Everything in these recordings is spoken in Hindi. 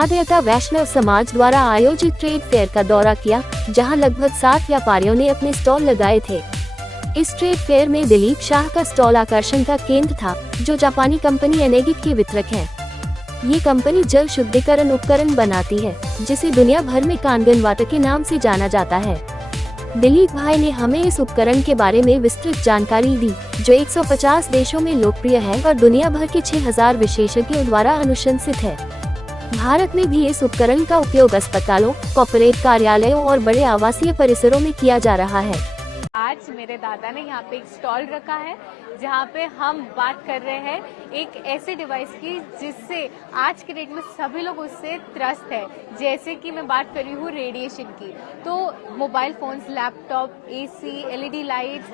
खाद्यता वैष्णव समाज द्वारा आयोजित ट्रेड फेयर का दौरा किया, जहां लगभग 60 व्यापारियों ने अपने स्टॉल लगाए थे। इस ट्रेड फेयर में दिलीप शाह का स्टॉल आकर्षण का केंद्र था, जो जापानी कंपनी एनेगिक के वितरक हैं। ये कंपनी जल शुद्धिकरण उपकरण बनाती है, जिसे दुनिया भर में कांगन वाटर के नाम से जाना जाता है। दिलीप भाई ने हमें इस उपकरण के बारे में विस्तृत जानकारी दी, जो 150 देशों में लोकप्रिय है और दुनिया भर के 6000 विशेषज्ञों द्वारा अनुशंसित है। भारत में भी इस उपकरण का उपयोग अस्पतालों, कॉर्पोरेट कार्यालयों और बड़े आवासीय परिसरों में किया जा रहा है। आज मेरे दादा ने यहाँ पे एक स्टॉल रखा है, जहाँ पे हम बात कर रहे हैं एक ऐसे डिवाइस की जिससे आज के डेट में सभी लोग उससे त्रस्त है। जैसे कि मैं बात कर रही हूँ रेडिएशन की, तो mobile phones, laptop, AC, LED lights,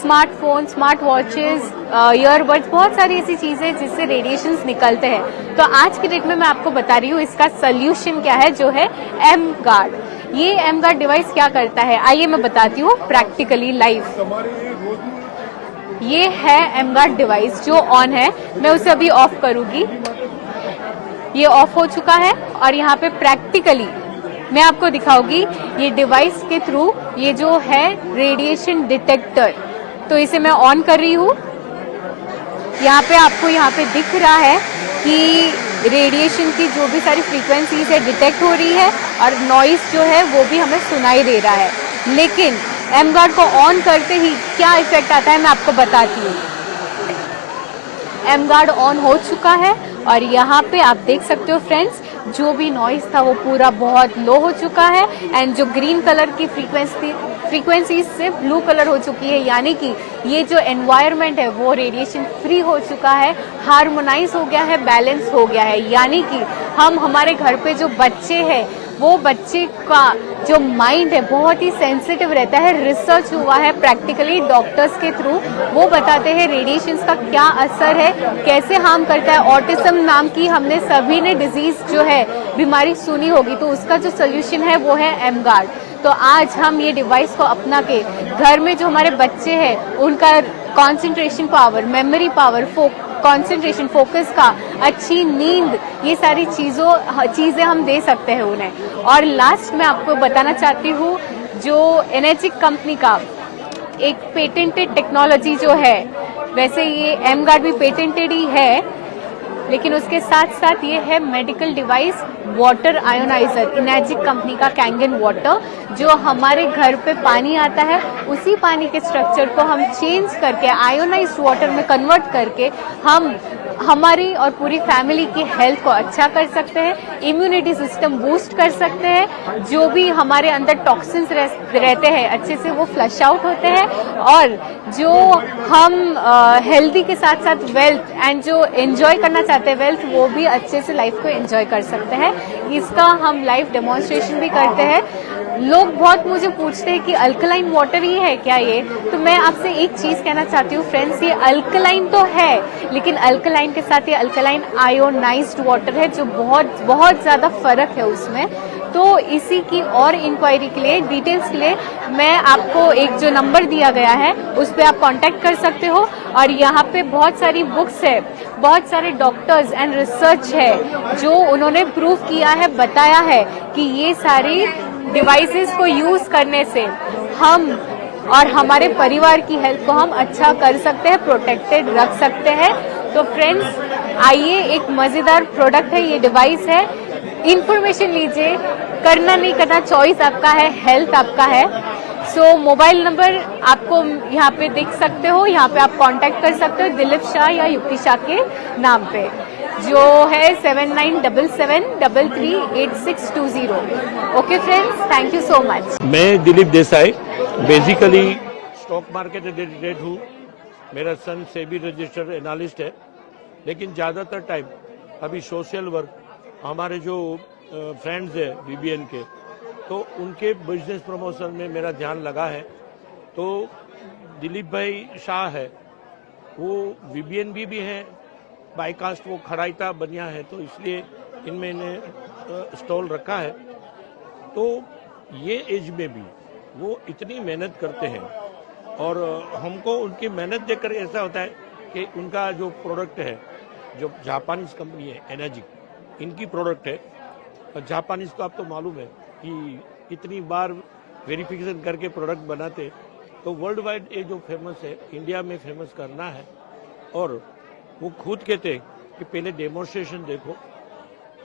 smartphone, smart watches, earbuds, बहुत सारी ऐसी चीजें जिससे रेडिएशंस निकलते हैं। तो आज के डेट में मैं आपको बता रही हूँ इसका सोल्यूशन क्या है, जो है एम गार्ड। ये एम गार्ड डिवाइस क्या करता है, आइए मैं बताती हूँ प्रैक्टिकली लाइव। ये है एम गार्ड डिवाइस जो ऑन है, मैं उसे अभी ऑफ करूंगी। ये ऑफ हो चुका है और यहाँ पे प्रैक्टिकली मैं आपको दिखाऊंगी ये डिवाइस के थ्रू ये जो है रेडिएशन डिटेक्टर। तो इसे मैं ऑन कर रही हूँ। यहाँ पे आपको यहाँ पे दिख रहा है कि रेडिएशन की जो भी सारी फ्रीक्वेंसीज है डिटेक्ट हो रही है और नॉइस जो है वो भी हमें सुनाई दे रहा है। लेकिन एम गार्ड को ऑन करते ही क्या इफेक्ट आता है मैं आपको बताती हूँ। एम गार्ड ऑन हो चुका है और यहाँ पे आप देख सकते हो फ्रेंड्स, जो भी नॉइस था वो पूरा बहुत लो हो चुका है एंड जो ग्रीन कलर की फ्रीक्वेंसी से ब्लू कलर हो चुकी है, यानी कि ये जो एनवायरनमेंट है वो रेडिएशन फ्री हो चुका है, हार्मोनाइज हो गया है, बैलेंस हो गया है। यानी कि हम हमारे घर पे जो बच्चे हैं वो बच्चे का जो माइंड है बहुत ही सेंसिटिव रहता है। रिसर्च हुआ है प्रैक्टिकली डॉक्टर्स के थ्रू, वो बताते हैं रेडिएशंस का क्या असर है, कैसे हार्म करता है। ऑटिज्म नाम की हमने सभी ने डिजीज जो है बीमारी सुनी होगी, तो उसका जो सोल्यूशन है वो है एम गार्ड। तो आज हम ये डिवाइस को अपना के घर में जो हमारे बच्चे हैं उनका concentration power, memory power, concentration, focus का, अच्छी नींद, ये सारी चीजें हम दे सकते हैं उन्हें। और लास्ट में आपको बताना चाहती हूँ, जो एनेजिक कंपनी का एक पेटेंटेड टेक्नोलॉजी जो है, वैसे ये एम गार्ड भी पेटेंटेड ही है, लेकिन उसके साथ साथ ये है medical device water ioniser, Enagic company का कैंगन वाटर। जो हमारे घर पे पानी आता है उसी पानी के स्ट्रक्चर को हम चेंज करके आयोनाइज्ड वाटर में कन्वर्ट करके हम हमारी और पूरी फैमिली की हेल्थ को अच्छा कर सकते हैं, इम्यूनिटी सिस्टम बूस्ट कर सकते हैं, जो भी हमारे अंदर टॉक्सिन्स रहते हैं अच्छे से वो फ्लश आउट होते हैं, और जो हम हेल्दी के साथ साथ वेल्थ एंड जो एंजॉय करना चाहते हैं वेल्थ, वो भी अच्छे से लाइफ को एंजॉय कर सकते हैं। इसका हम लाइव डेमोन्स्ट्रेशन भी करते हैं। लोग बहुत मुझे पूछते हैं कि अल्कलाइन वाटर ही है क्या ये, तो मैं आपसे एक चीज कहना चाहती हूँ फ्रेंड्स, ये अल्कलाइन तो है, लेकिन अल्कलाइन के साथ ये अल्कलाइन आयोनाइज्ड वाटर है, जो बहुत बहुत ज्यादा फर्क है उसमें। तो इसी की और इंक्वायरी के लिए, डिटेल्स के लिए मैं आपको एक जो नंबर दिया गया है उस पर आप कांटेक्ट कर सकते हो। और यहाँ पे बहुत सारी बुक्स है, बहुत सारे डॉक्टर्स एंड रिसर्च है जो उन्होंने प्रूव किया है, बताया है कि ये सारी डिवाइसेस को यूज करने से हम और हमारे परिवार की हेल्थ को हम अच्छा कर सकते हैं, प्रोटेक्टेड रख सकते हैं। तो फ्रेंड्स आइए, एक मजेदार प्रोडक्ट है, ये डिवाइस है, इंफॉर्मेशन लीजिए, करना नहीं करना चॉइस आपका है, हेल्थ आपका है। सो मोबाइल नंबर आपको यहाँ पे देख सकते हो, यहाँ पे आप कांटेक्ट कर सकते हो दिलीप शाह या युक्ति शाह के नाम पे, जो है 7977338620। Okay friends, thank you so much. मैं Dilip Desai, basically stock market एडिटेड हूँ। मेरा सन सेबी रजिस्टर्ड एनालिस्ट है, लेकिन ज़्यादातर टाइम अभी सोशल वर्क, हमारे जो फ्रेंड्स है बीबीएन के, तो उनके बिजनेस प्रमोशन में मेरा ध्यान लगा है। तो दिलीप भाई शाह है, वो बीबीएन भी है, बाईकास्ट वो खड़ाईता बनिया है, तो इसलिए इनमें इन्हें स्टॉल रखा है। तो ये एज में भी वो इतनी मेहनत करते हैं और हमको उनकी मेहनत देखकर ऐसा होता है कि उनका जो प्रोडक्ट है, जो जापानीज कंपनी है एनेजिक, इनकी प्रोडक्ट है, और जापानीज तो आपको मालूम है कि इतनी बार वेरिफिकेशन करके प्रोडक्ट बनाते, तो वर्ल्ड वाइड ये जो फेमस है इंडिया में फेमस करना है। और वो खुद कहते कि पहले डेमोन्स्ट्रेशन देखो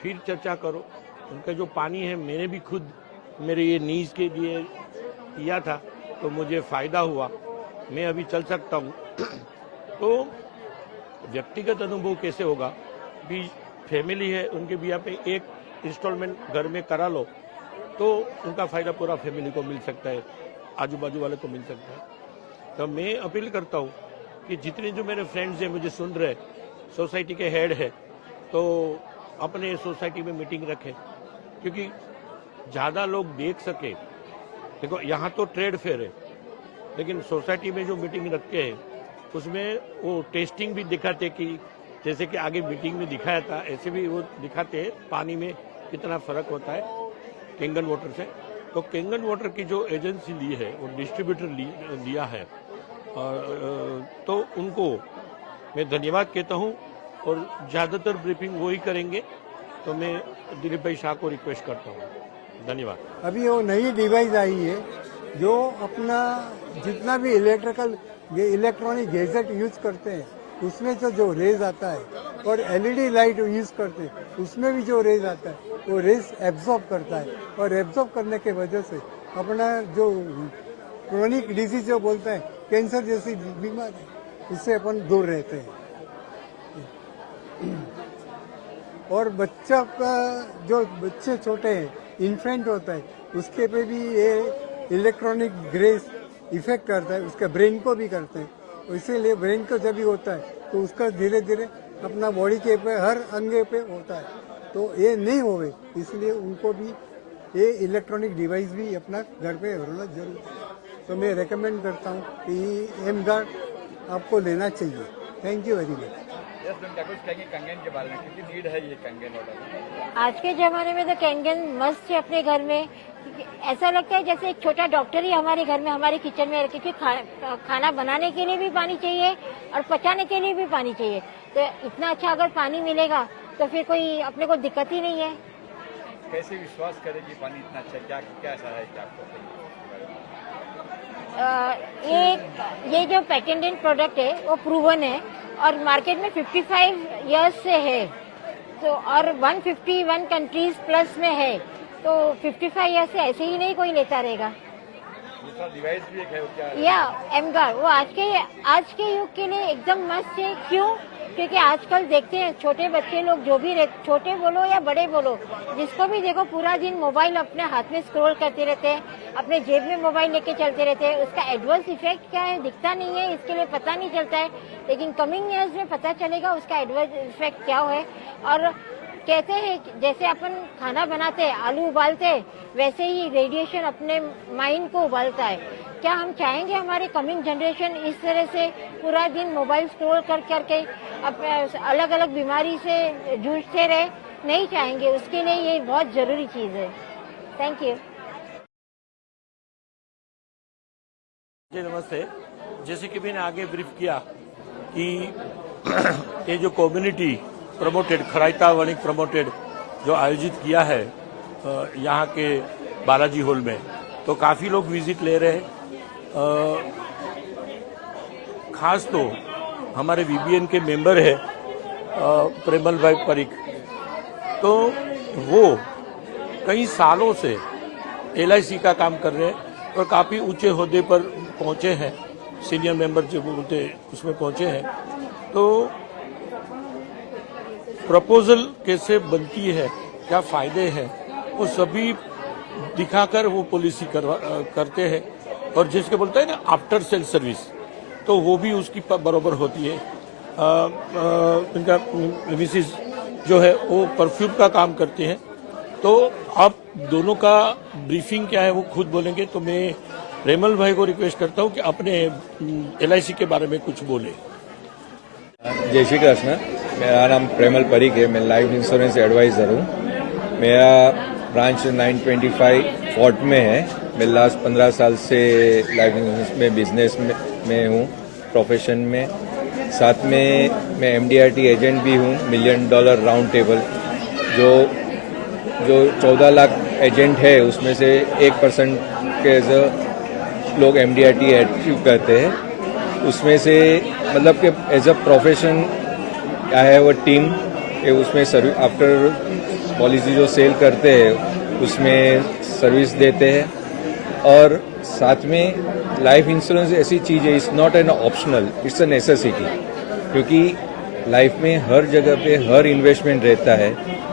फिर चर्चा करो। उनका जो पानी है मैंने भी खुद मेरे ये नीज के लिए किया था, तो मुझे फ़ायदा हुआ, मैं अभी चल सकता हूँ। तो व्यक्तिगत अनुभव कैसे होगा भी, फैमिली है उनके भी यहाँ पे एक इंस्टॉलमेंट घर में करा लो तो उनका फ़ायदा पूरा फैमिली को मिल सकता है, आजू बाजू वाले को मिल सकता है। तो मैं अपील करता हूँ कि जितने जो मेरे फ्रेंड्स हैं मुझे सुन रहे, सोसाइटी के हेड है, तो अपने सोसाइटी में मीटिंग रखें, क्योंकि ज़्यादा लोग देख सके। देखो यहाँ तो ट्रेड फेयर है, लेकिन सोसाइटी में जो मीटिंग रखते हैं उसमें वो टेस्टिंग भी दिखाते कि जैसे कि आगे मीटिंग में दिखाया था, ऐसे भी वो दिखाते हैं पानी में कितना फ़र्क होता है कैंगन वाटर से। तो कैंगन वाटर की जो एजेंसी ली है वो डिस्ट्रीब्यूटर लिया है, तो उनको मैं धन्यवाद कहता हूँ। और ज़्यादातर ब्रीफिंग वो ही करेंगे, तो मैं दिलीप भाई शाह को रिक्वेस्ट करता हूँ। धन्यवाद। अभी वो नई डिवाइस आई है जो अपना जितना भी इलेक्ट्रॉनिक गैजेट यूज करते हैं उसमें से जो रेज आता है और एलईडी लाइट यूज करते हैं उसमें भी जो रेज आता है वो रेज एब्जॉर्ब करता है, और एब्जॉर्ब करने के वजह से अपना जो क्रोनिक डिजीज जो बोलते हैं कैंसर जैसी बीमारी, उससे अपन दूर रहते हैं। और बच्चा का जो बच्चे छोटे हैं, इन्फेंट होता है, उसके पे भी ये इलेक्ट्रॉनिक ग्रेस इफेक्ट करता है, उसके ब्रेन को भी करते हैं। तो इसीलिए ब्रेन को जब भी होता है तो उसका धीरे धीरे अपना बॉडी के पे हर अंगे पे होता है, तो ये नहीं होवे, इसलिए उनको भी ये इलेक्ट्रॉनिक डिवाइस भी अपना घर पे होना जरूर है। तो मैं रेकमेंड करता हूँ कि एम गार्ड आपको लेना चाहिए। Thank you very much. कंगन के बारे में, क्योंकि नीड है ये कंगन वाला। आज के ज़माने में तो कंगन मस्त है अपने घर में। ऐसा लगता है जैसे एक छोटा डॉक्टर ही हमारे घर में, हमारे किचन में, क्योंकि खाना बनाने के लिए भी पानी चाहिए और पचाने के लिए भी पानी चाहिए। तो इतना अच्छा अगर पानी मिलेगा तो फिर कोई अपने को दिक्कत ही नहीं है। कैसे विश्वास करें कि पानी इतना अच्छा, क्या ऐसा है कि आपको? ये जो पेटेंटेड प्रोडक्ट है वो प्रूवन है और मार्केट में 55 इयर्स से है, तो और 151 कंट्रीज प्लस में है, तो 55 इयर्स से ऐसे ही नहीं कोई लेता रहेगा। दूसरा डिवाइस भी एक है, वो क्या है? या एमगार, वो आज के युग के लिए एकदम मस्त है। क्यों? क्योंकि आजकल देखते हैं छोटे बच्चे लोग, जो भी छोटे बोलो या बड़े बोलो, जिसको भी देखो पूरा दिन मोबाइल अपने हाथ में स्क्रॉल करते रहते हैं, अपने जेब में मोबाइल लेके चलते रहते हैं। उसका एडवर्स इफेक्ट क्या है दिखता नहीं है, इसके लिए पता नहीं चलता है, लेकिन कमिंग ईयर्स में पता चलेगा उसका एडवर्स इफेक्ट क्या है। और कहते हैं जैसे अपन खाना बनाते हैं, आलू उबालते हैं, वैसे ही रेडिएशन अपने माइंड को उबालता है। क्या हम चाहेंगे हमारी कमिंग जनरेशन इस तरह से पूरा दिन मोबाइल स्क्रॉल करके अलग अलग बीमारी से जूझते रहे? नहीं चाहेंगे। उसके लिए ये बहुत जरूरी चीज है। Thank you. जी नमस्ते। जैसे कि मैंने आगे ब्रीफ किया कि ये जो कम्युनिटी प्रमोटेड खराइता वणिक प्रमोटेड जो आयोजित किया है यहाँ के बालाजी हॉल में, तो काफ़ी लोग विजिट ले रहे हैं। खास तो हमारे वीबीएन के मेंबर है प्रेमल भाई परीख, तो वो कई सालों से एलआईसी का काम कर रहे हैं और काफ़ी ऊंचे ओहदे पर पहुंचे हैं, सीनियर मेंबर जो बोलते उसमें पहुंचे हैं। तो प्रपोजल कैसे बनती है, क्या फ़ायदे हैं, वो सभी दिखाकर वो पॉलिसी करते हैं। और जिसके बोलते हैं ना आफ्टर सेल सर्विस, तो वो भी उसकी बराबर होती है। इनका मिसिस जो है वो परफ्यूम का काम करते हैं। तो अब दोनों का ब्रीफिंग क्या है वो खुद बोलेंगे, तो मैं प्रेमल भाई को रिक्वेस्ट करता हूँ कि अपने एलआईसी के बारे में कुछ बोले। जय श्री कृष्ण। मेरा नाम प्रेमल परीख है, मैं लाइफ इंश्योरेंस एडवाइज़र हूँ। मेरा ब्रांच 925 फोर्ट में है। मैं लास्ट 15 साल से लाइफ इंश्योरेंस में बिजनेस में हूँ, प्रोफेशन में। साथ में मैं MDRT एजेंट भी हूँ, $1 मिलियन राउंड टेबल, जो जो 14 लाख एजेंट है उसमें से 1% के एज लोग MDRT अचीव करते हैं। उसमें से मतलब कि एज अ प्रोफेशन क्या है वो टीम के उसमें सर्विस आफ्टर पॉलिसी जो सेल करते हैं उसमें सर्विस देते हैं। और साथ में लाइफ इंश्योरेंस ऐसी चीज़ है, it's not an optional, it's a necessity, क्योंकि लाइफ में हर जगह पे हर इन्वेस्टमेंट रहता है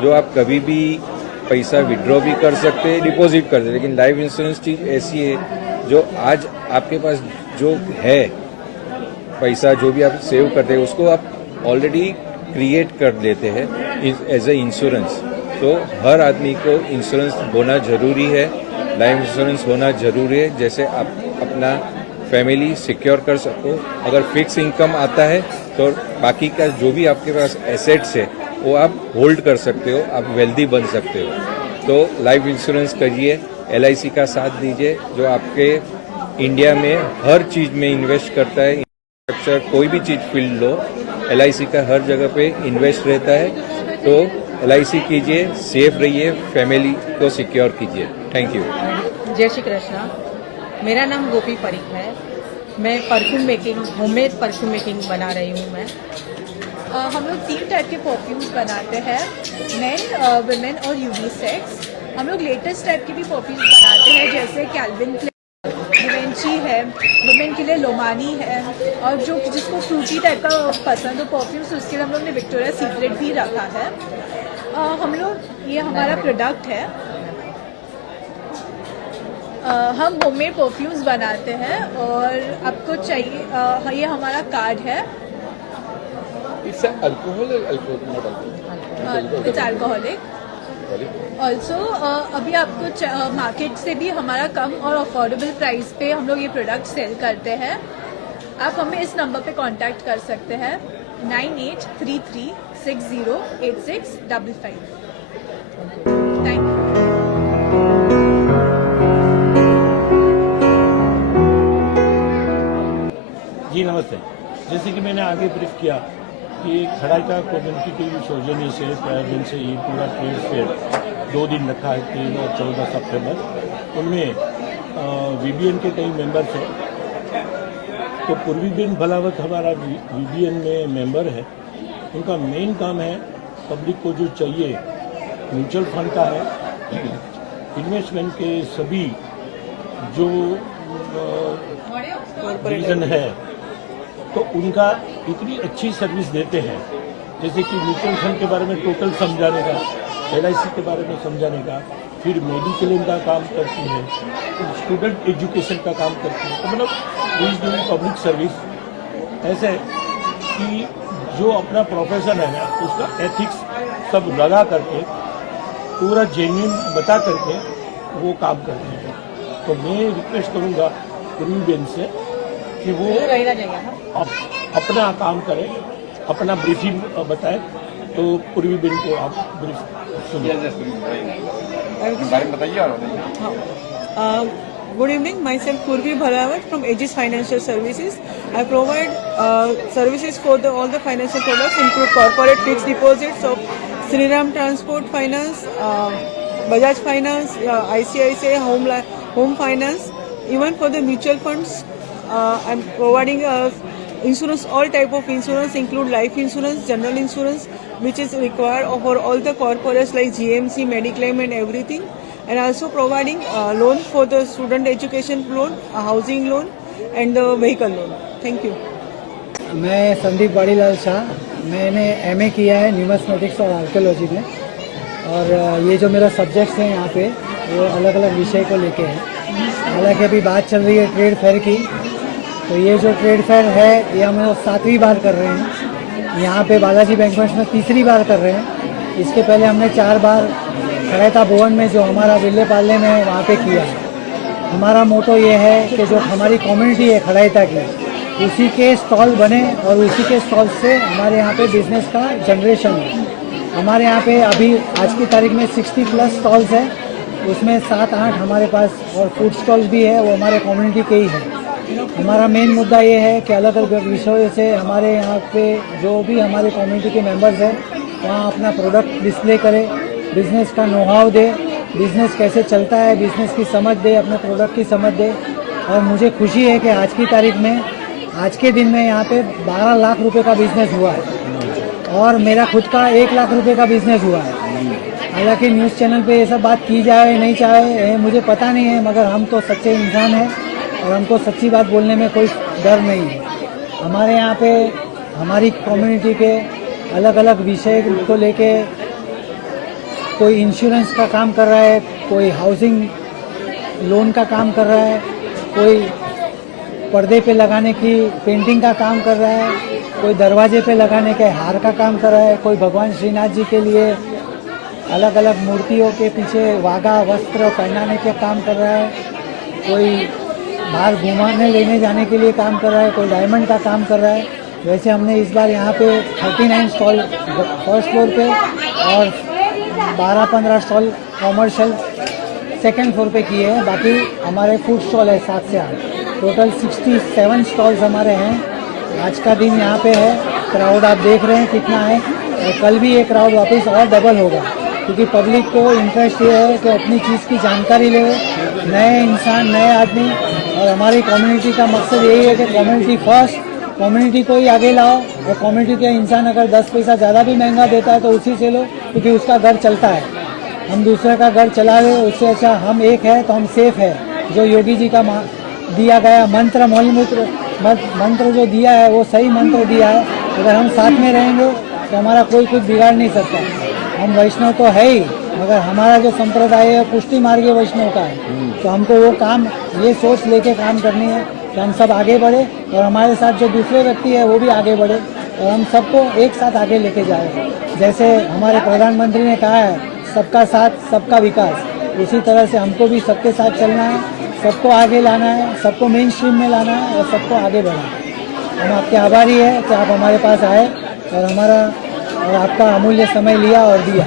जो आप कभी भी पैसा विड्रॉ भी कर सकते हैं, डिपॉजिट कर सकते हैं। लेकिन लाइफ इंश्योरेंस चीज़ ऐसी है जो आज आपके पास जो है पैसा जो भी आप सेव करते हैं उसको आप ऑलरेडी क्रिएट कर लेते हैं एज ए इंश्योरेंस। तो हर आदमी को इंश्योरेंस होना जरूरी है, लाइफ इंश्योरेंस होना जरूरी है, जैसे आप अपना फैमिली सिक्योर कर सको। अगर फिक्स इनकम आता है तो बाकी का जो भी आपके पास एसेट्स है वो आप होल्ड कर सकते हो, आप वेल्दी बन सकते हो। तो लाइफ इंश्योरेंस करिए, LIC का साथ दीजिए जो आपके इंडिया में हर चीज़ में इन्वेस्ट करता है। इंफ्रास्ट्रक्चर कोई भी चीज़ फील्ड लो, LIC का हर जगह पे इन्वेस्ट रहता है। तो LIC कीजिए, सेफ रहिए, फैमिली को सिक्योर कीजिए। Thank you. जय श्री कृष्णा। मेरा नाम गोपी परीख है। मैं perfume making, homemade perfume making बना रही हूँ मैं। हम लोग 3 टाइप के परफ्यूम्स बनाते हैं, मेन, वुमेन और यूनिसेक्स। हम लोग लेटेस्ट टाइप के भी परफ्यूम्स बनाते हैं, जैसे कैल्विन गिवेंची है, वुमेन के लिए लोमानी है, और जो जिसको फ्रूटी टाइप का पसंद हो परफ्यूम्स उसके लिए हम लोग ने विक्टोरिया सीक्रेट भी रखा है। हम लोग ये हमारा प्रोडक्ट है। हम होममेड परफ्यूम्स बनाते हैं और आपको चाहिए, ये हमारा कार्ड है। It's alcohol, it's alcoholic. Also अभी आपको मार्केट से भी हमारा कम और अफोर्डेबल प्राइस पे हम लोग ये प्रोडक्ट सेल करते हैं। आप हमें इस नंबर पे कांटेक्ट कर सकते हैं 9833608655। Thank you. जी नमस्ते। जैसे कि मैंने आगे ब्रीफ किया कि खड़ाइका कम्युनिटी के सौजन्य से प्रायोजन से ये पूरा ट्रेड फेयर 2 दिन रखा है, 3 और 14 सितंबर। उनमें VBN के कई मेंबर्स हैं। तो पूर्वीबेन भलावत हमारा VBN में मेंबर है। उनका मेन काम है पब्लिक को जो चाहिए म्यूचुअल फंड का है, इन्वेस्टमेंट के सभी जो रीजन है तो उनका इतनी अच्छी सर्विस देते हैं। जैसे कि म्यूचुअल फंड के बारे में टोटल समझाने का, LIC के बारे में समझाने का, फिर मेडिक्लेम का काम करती है, स्टूडेंट एजुकेशन का काम करती है। तो मतलब इज डूइंग पब्लिक सर्विस। ऐसे कि जो अपना प्रोफेशन है ना उसका एथिक्स सब लगा करके पूरा जेन्युइन बता करके वो काम करते हैं। तो मैं रिक्वेस्ट करूँगा पूर्वीबेन से कि वो अपना काम करें, अपना ब्रीफिंग बताएं। तो पूर्वीबेन को आप ब्रीफ सुनिए। बारे में बताइए और Good evening, myself Purvi Bhalawat from Aegis Financial Services. I provide services for all the financial products, include corporate fixed deposits of Shriram Transport Finance, Bajaj Finance, ICICI Home Finance. Even for the mutual funds, I'm providing insurance, all type of insurance, include life insurance, general insurance, which is required for all the corporates like GMC, Mediclaim and everything. And also providing loan for the student education loan, housing loan and the vehicle loan. Thank you. मैं संदीप वाड़ीलाल शाह, मैंने MA किया है न्यूमिस्मेटिक्स और आर्कियोलॉजी में। और ये जो मेरा सब्जेक्ट्स हैं यहाँ पे वो अलग अलग विषय को लेके हैं। हालांकि अभी बात चल रही है ट्रेड फेयर की, तो ये जो ट्रेड फेयर है ये हम लोग 7वीं बार कर रहे हैं। यहाँ पे बालाजी बैंक्वेट्स में 3री बार कर रहे हैं। इसके पहले हमने 4 बार खड़ैता भवन में जो हमारा विल्ले पाले में वहाँ पे किया। हमारा मोटो ये है कि जो हमारी कम्युनिटी है खड़ैता की, उसी के स्टॉल बने और उसी के स्टॉल से हमारे यहाँ पे बिजनेस का जनरेशन है। हमारे यहाँ पे अभी आज की तारीख में 60+ स्टॉल्स है, उसमें 7-8 हमारे पास और फूड स्टॉल्स भी है, वो हमारे कम्युनिटी के ही है। हमारा मेन मुद्दा ये है कि अलग अलग विषयों से हमारे यहाँ पे जो भी हमारे कम्युनिटी के मेंबर्स हैं वहाँ अपना प्रोडक्ट डिस्प्ले करें, बिजनेस का नो हाउ दे, बिजनेस कैसे चलता है, बिजनेस की समझ दे, अपने प्रोडक्ट की समझ दे। और मुझे खुशी है कि आज की तारीख में, आज के दिन में यहाँ पे 12 लाख रुपए का बिजनेस हुआ है और मेरा खुद का 1 लाख रुपए का बिजनेस हुआ है। हालांकि न्यूज़ चैनल पे ये सब बात की जाए नहीं चाहे मुझे पता नहीं है, मगर हम तो सच्चे इंसान हैं और हमको सच्ची बात बोलने में कोई डर नहीं है। हमारे यहाँ पे हमारी कम्युनिटी के अलग अलग विषय को लेके कोई इंश्योरेंस का काम कर रहा है, कोई हाउसिंग लोन का काम कर रहा है, कोई पर्दे पे लगाने की पेंटिंग का काम कर रहा है, कोई दरवाजे पे लगाने के हार का काम कर रहा है, कोई भगवान श्रीनाथ जी के लिए अलग अलग मूर्तियों के पीछे वागा वस्त्र पहनाने के काम कर रहा है, कोई बाहर घुमाने लेने जाने के लिए काम कर रहा है, कोई डायमंड का काम कर रहा है। वैसे हमने इस बार यहाँ पे 39 स्टॉल फर्स्ट फ्लोर पे और 12-15 स्टॉल कॉमर्शियल सेकेंड फ्लोर पे किए हैं। बाकी हमारे फूड स्टॉल है 7 से 8, टोटल 67 स्टॉल्स हमारे हैं। आज का दिन यहाँ पे है, क्राउड आप देख रहे हैं कितना है और कल भी ये क्राउड वापस और डबल होगा, क्योंकि पब्लिक को इंटरेस्ट ये है कि अपनी चीज़ की जानकारी ले, नए इंसान, नए आदमी। और हमारी कम्युनिटी का मकसद यही है कि कम्युनिटी फर्स्ट, कम्युनिटी को ही आगे लाओ और कम्युनिटी के इंसान अगर 10 पैसा ज़्यादा भी महंगा देता है तो उसी से लो, क्योंकि उसका घर चलता है। हम दूसरे का घर चला रहे, उससे अच्छा हम एक है तो हम सेफ है। जो योगी जी का दिया गया मंत्र, मौलमूत्र मंत्र जो दिया है वो सही मंत्र दिया है। अगर हम साथ में रहेंगे तो हमारा कोई कुछ बिगाड़ नहीं सकता। हम वैष्णव तो है ही, मगर हमारा जो संप्रदाय है पुष्टि मार्गीय वैष्णव का है, तो हमको वो काम, ये सोच लेके काम करनी है कि हम सब आगे बढ़े और हमारे साथ जो दूसरे व्यक्ति है वो भी आगे बढ़े और हम सबको एक साथ आगे लेके जाए। जैसे हमारे प्रधानमंत्री ने कहा है, सबका साथ सबका विकास, उसी तरह से हमको भी सबके साथ चलना है, सबको आगे लाना है, सबको मेन स्ट्रीम में लाना है और सबको आगे बढ़ाना है। हम आपके आभारी हैं कि आप हमारे पास आए और हमारा और आपका अमूल्य समय लिया और दिया।